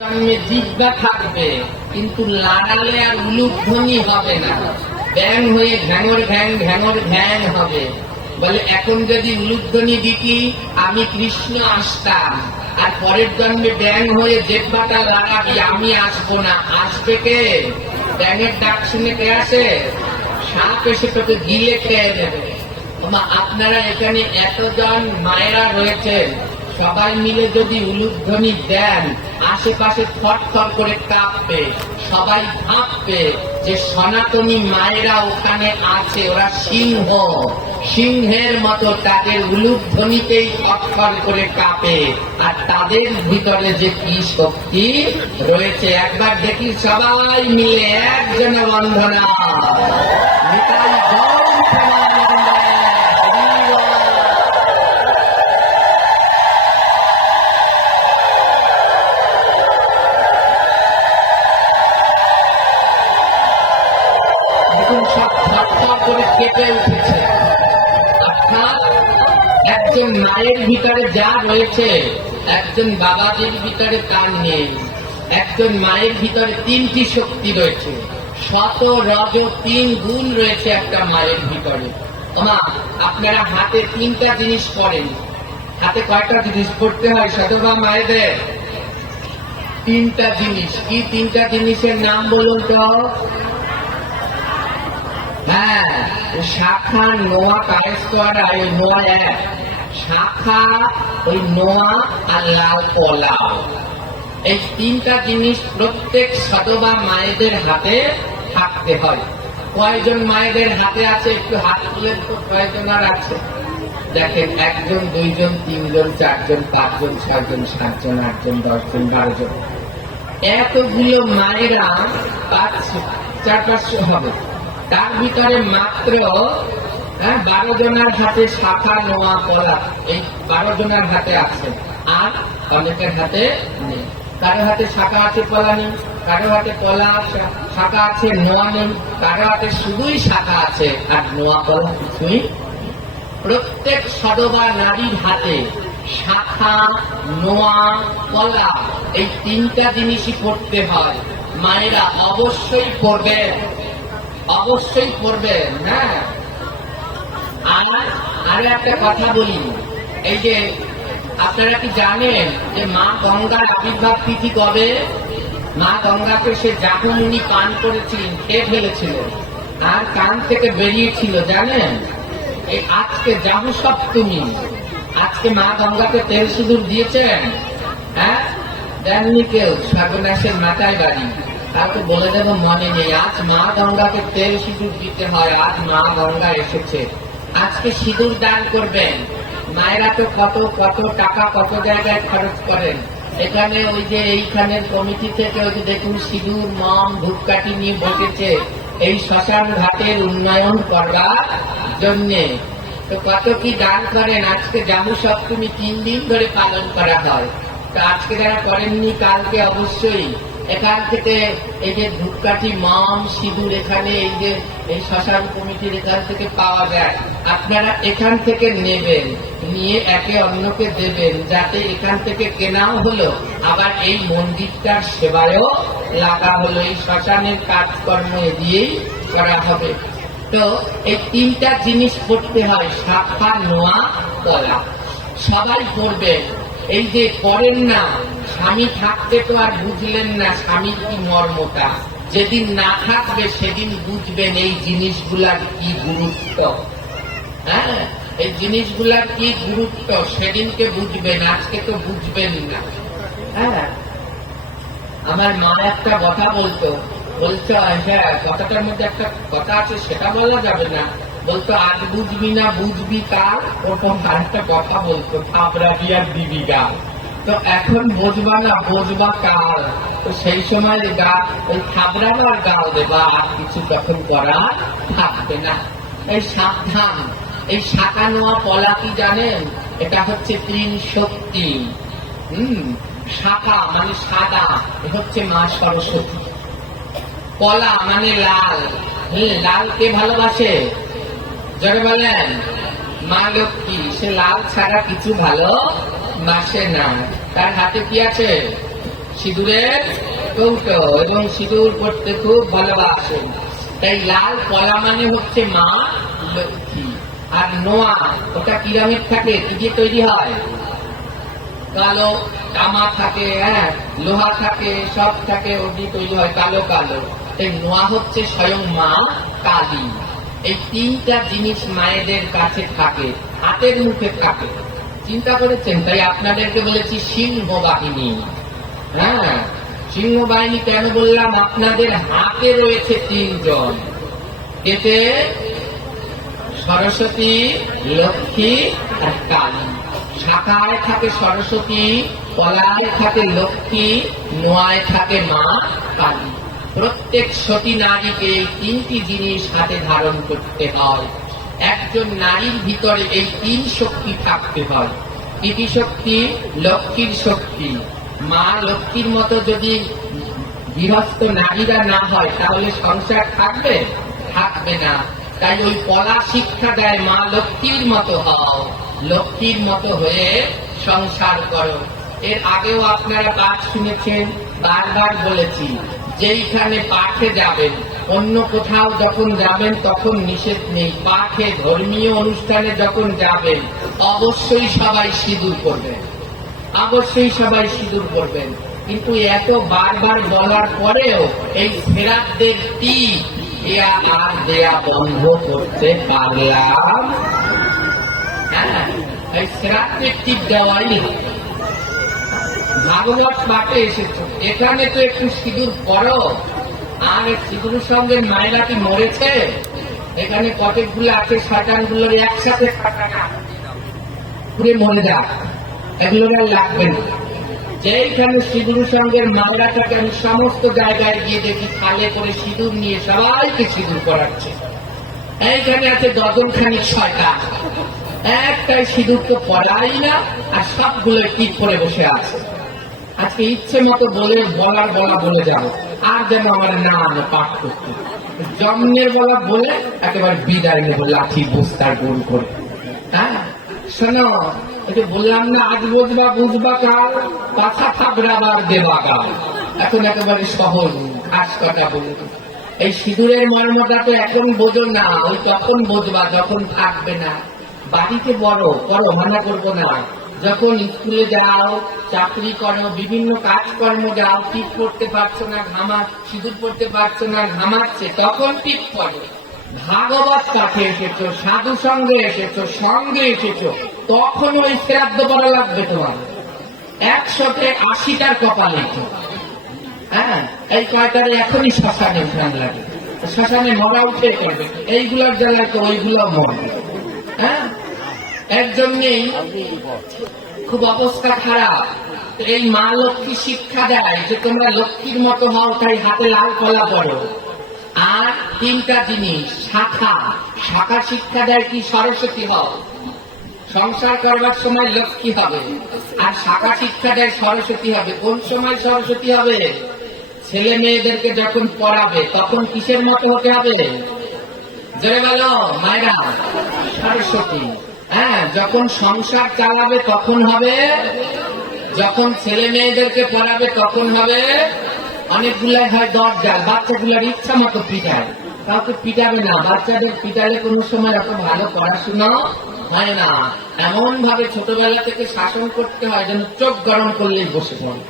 জিহ্বা থাকবে কিন্তু লাড়ালে আর উলুধ্বনি হবে না, ব্যাং হয়ে ঘ্যাঙর ঘ্যাং ঘ্যাঙর ঘ্যাং হবে। বলে এখন যদি উলুধ্বনি দিতি আমি কৃষ্ণ আসতাম, আর পরের জন্মে ব্যাং হয়ে জিহ্বাটা লাড়াবি, আমি আসবো না। আসবে কে? ব্যাঙের ডাক শুনে কে আসে? সাপ এসে তোকে গিলে খেয়ে নেবে। আপনারা এখানে এতজন মায়েরা রয়েছেন, সবাই মিলে যদি উলুধ্বনি দেন আশেপাশে থরথর করে কাঁপবে, সবাই ভাববে যে সনাতনী মায়েরা ওখানে আছে, ওরা সিংহ, সিংহের মতো তাদের উলুধ্বনিতেই থরথর করে কাঁপে, আর তাদের ভিতরে যে কি শক্তি রয়েছে একবার দেখি সবাই মিলে একজনে বন্ধনা নিতাই গৌর প্রেমানন্দে। সব থরথর করে কেঁপে উঠেছে। অর্থাৎ একজন মায়ের ভিতরে যা রয়েছে একজন বাবাজির ভিতরে তার নেই। একজন মায়ের ভিতরে তিনটি শক্তি রয়েছে, শত রজ তিন গুণ রয়েছে একটা মায়ের ভিতরে। আপনারা হাতে তিনটা জিনিস পড়েন, হাতে কয়টা জিনিস পড়তে হয় শতবা মায়েদের? তিনটা জিনিস। কি তিনটা জিনিসের নাম বলুন তো? হ্যাঁ, শাখা, নোয়া, কায়েস্তরা, এই নোয়া এক শাখা, ওই নোয়া আর লাল কলা। এই তিনটা জিনিস প্রত্যেক সদবা মায়েদের হাতে থাকতে হয়। কয়জন মায়েদের হাতে আছে একটু হাত তুলে তো? কয়জনের আছে দেখেন? একজন, দুইজন, তিনজন, চারজন, পাঁচজন, ছয়জন, সাতজন, আটজন, 10জন, 12জন। এতগুলো মায়েরা 400-500 হবে, তার ভিতরে মাত্র 12 জনের হাতে শাখা, নোয়া, কলা, এই 12 জনের হাতে আছে, আর অনেকের হাতে নেই। কারো হাতে শাখা আছে, কলা নেই, কারো হাতে কলা শাখা আছে, নোয়া নেই, কারো হাতে শুধুই শাখা আছে আর নোয়া কলা কিছুই। প্রত্যেক সদবা নারীর হাতে শাখা, নোয়া, কলা, এই তিনটা জিনিসই পড়তে হয়। মায়েরা অবশ্যই পড়বেন, অবশ্যই পড়বেন। হ্যাঁ, আর একটা কথা বলি, এই যে আপনারা কি জানেন যে মা গঙ্গার আবির্ভাব তিথি কবে? মা গঙ্গাকে সে জাহ্নবী পান করেছিলেন, খেয়ে ফেলেছিলেন, আর কান থেকে বেরিয়েছিল জানেন? এই আজকে জাহু সপ্তমী। আজকে মা গঙ্গাকে তেল সিঁদুর দিয়েছেন? হ্যাঁ, দেননি কেউ? সর্বনাশের মাথায় বাড়ি। তাকে বলে দেবো মনে নেই। আজ মা গঙ্গাকে তেল সিঁদুর দিতে হয়, আজ মা গঙ্গা এসেছে। আজকে সিঁদুর দান করবেন। মায়েরা তো কত কত টাকা কত জায়গায় খরচ করেন। এখানে ওই যে এইখানের কমিটি থেকে ওই যে দেখুন সিঁদুর, মম, ধূপকাঠি নিয়ে বসেছে এই শ্মশান ঘাটের উন্নয়ন করবার জন্যে। তো কত কি দান করেন। আজকে জামু সপ্তমী 3 দিন ধরে পালন করা হয়। তো আজকে যারা করেননি কালকে অবশ্যই এখান থেকে এই যে ধূপকাঠি, মম, সিঁদুর এখানে এই যে এই শ্মশান কমিটির এখান থেকে পাওয়া যায়। আপনারা এখান থেকে নেবেন, নিয়ে একে অন্যকে দেবেন, যাতে এখান থেকে কেনাও হলো, আবার এই মন্দিরটার সেবায়ও লাগা হলো। এই শ্মশানের কাজকর্ম দিয়েই করা হবে। তো এই তিনটা জিনিস পড়তে হয়, শাখা, নোয়া, কলা। সবাই পড়বেন। এই যে করেন না, স্বামী থাকতে তো আর বুঝলেন না স্বামীর কি মর্মটা। যেদিন না থাকবে সেদিন বুঝবেন এই জিনিসগুলার কি গুরুত্ব। হ্যাঁ, এই জিনিসগুলার কি গুরুত্ব সেদিনকে বুঝবেন, আজকে তো বুঝবেন না। হ্যাঁ, আমার মা একটা কথা বলতো, হ্যাঁ কথাটার মধ্যে একটা কথা আছে, সেটা বলা যাবে না। বলতো আজ বুঝবি না বুঝবি কাল, ওরকম আরেকটা কথা বলতো, থাপড়াবি আর দিবি গাল। তো এখন বুঝবা না বুঝবা কাল, তো সেই সময় ওই থাপড়ানো আর গাল দেবা, আর কিছু তখন করা থাকবে না। এই সাবধান। এই শাখা, নোয়া, কলা কি জানেন? এটা হচ্ছে 3 শক্তি। শাখা মানে সাদা, হচ্ছে মা সরস্বতী। কলা মানে লাল, লাল কে ভালোবাসে? যারা বলেন মা লক্ষ্মী, সে লাল ছাড়া কিছু ভালো বাসে না। তার হাতে কি আছে? সিঁদুরের কৌটো এবং সিঁদুর করতে খুব ভালোবাসেন। তাই লাল কলা মানে হচ্ছে মা লক্ষ্মী। আর নোয়া ওটা কি রঙের থাকে, কি দিয়ে তৈরি হয়? কালো তামা থাকে, হ্যাঁ, লোহা থাকে, সব থাকে, ওটি তৈরি হয় কালো কালো। এই নোয়া হচ্ছে স্বয়ং মা কালী। এই তিনটা জিনিস মায়েদের কাছে থাকে, হাতের মুখে থাকে। চিন্তা করেছেন? তাই আপনাদেরকে বলেছি সিংহ বাহিনী। হ্যাঁ, সিংহ বাহিনী কেন বললাম? আপনাদের হাতে রয়েছে তিনজন, এতে সরস্বতী, লক্ষ্মী আর কালী। শাখায় থাকে সরস্বতী, কলায় থাকে লক্ষ্মী, নোয়ায় থাকে মা কালী। প্রত্যেক সতী নারীকে এই তিনটি জিনিস হাতে ধারণ করতে হয়। একজন নারীর ভিতরে এই তিন শক্তি থাকতে হয়। পিতৃ শক্তি, লক্ষ্মীর শক্তি। মা লক্ষ্মীর মতো যদি গৃহস্থ নারীরা না হয় তাহলে সংসার থাকবে? থাকবে না। তাই ওই কলা শিক্ষা দেয়, মা লক্ষ্মীর মতো হও, লক্ষ্মীর মতো হয়ে সংসার করো। এর আগেও আপনারা পাঠ শুনেছেন, বারবার বলেছি, যেইখানে পাঠে যাবেন, অন্য কোথাও যখন যাবেন তখন নিষেধ নেই। পাঠে, ধর্মীয় অনুষ্ঠানে যখন যাবেন অবশ্যই সবাই সিঁদুর করবেন, অবশ্যই সবাই সিঁদুর করবেন। কিন্তু এত বারবার বলার পরেও এই ফেরাতদের টিপ আর দেয়া বন্ধ করতে পারলাম? হ্যাঁ, এই ফেরাতদের টিপ দেওয়াই ভাগবত পাঠে এসেছে। এখানে তো একটু সিঁদুর করো। আর সিঁদুরের সঙ্গে মায়েরা কি মরেছে? এখানে কতকগুলো আছে, শয়তানগুলোর একসাথে পুরে মরে যাক, এগুলো আর লাগবে না। যেইখানে সিঁদুর সঙ্গে মায়েরা থাকে, আমি সমস্ত জায়গায় গিয়ে দেখি খালে করে সিঁদুর নিয়ে সবাইকে সিঁদুর করাচ্ছে। এইখানে আছে ডজনখানিক শয়তান, একটাই সিঁদুর তো পড়াই না, আর সবগুলো টিপ করে বসে আছে। আজকে ইচ্ছে মতো বলা বলে যাব, আর যেন আমার না আনে পাঠ করতে। জন্মের বলা বলে একেবারে বিদায় নেব লাঠি বুস্তার গোল করে। হ্যাঁ, শোনো, এটা বললাম না, আজ বুঝবা কাল, কথা থাকবার দেবা কাল। এখন একেবারে সহজ ঘাস কাটা বলে। এই সিঁদুরের মর্মটা তো এখন বোঝো না, ওই তখন বুঝবা যখন থাকবে না। বাড়িতে বড় করো, মানা করবো না। যখন স্কুলে যাও, চাকরি করো, বিভিন্ন কাজকর্ম যাও, টিপ করতে পারছো না, সিঁদুর করতে পারছো না, ঘামাচ্ছে, তখন টিপ করো। ভাগবত কাছে এসেছো, সাধু সঙ্গে এসেছো, সঙ্গে এসেছো, তখন ওই শ্রাদ্ধ করা লাগবে তোমার। 180টার কপালে। হ্যাঁ, এই কয়টারে এখনই শ্মশানে উঠান লাগে, শ্মশানে মরা উঠে করবে। এইগুলোর জ্বালায় তো ওইগুলো মরবে। হ্যাঁ, এর জন্যেই খুব অবস্থা খারাপ। এই মা লক্ষ্মী শিক্ষা দেয় যে তোমরা লক্ষ্মীর মতো হও, তাই হাতে লাল কলা পড়ো। আর তিনটা জিনিস, শাখা শিক্ষা দেয় কি? সরস্বতী হও, সংসার করবার সময় লক্ষ্মী হবে। আর শাখা শিক্ষা দেয় সরস্বতী হবে। কোন সময় সরস্বতী হবে? ছেলে মেয়েদেরকে যখন পড়াবে তখন কিসের মতো হতে হবে? জোরে বলো মায়েরা, সরস্বতী। হ্যাঁ, যখন সংসার চালাবে তখন হবে, যখন ছেলে মেয়েদেরকে পড়াবে তখন হবে। অনেকগুলাই হয় দরজাল, বাচ্চাগুলার ইচ্ছা মতো পিটায়, কাউকে পিটাবে না। বাচ্চাদের পিটালে কোনো সময় এত ভালো পড়াশোনা হয় না। এমন ভাবে ছোটবেলা থেকে শাসন করতে হয় যেন চোখ গরম করলেই বসে পড়ে।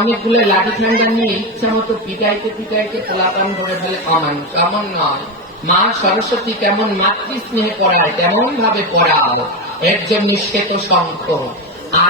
অনেকগুলো লাঠি ঠান্ডা নিয়ে ইচ্ছা মতো পিটাইতে পিটাইতে পোলাপান করে ফেলে। অমানুষ, এমন নয়। মা সরস্বতী কেমন মাতৃ স্নেহে পড়ায় তেমন ভাবে পড়াও। এর জন্য শ্বেত শঙ্খ। আর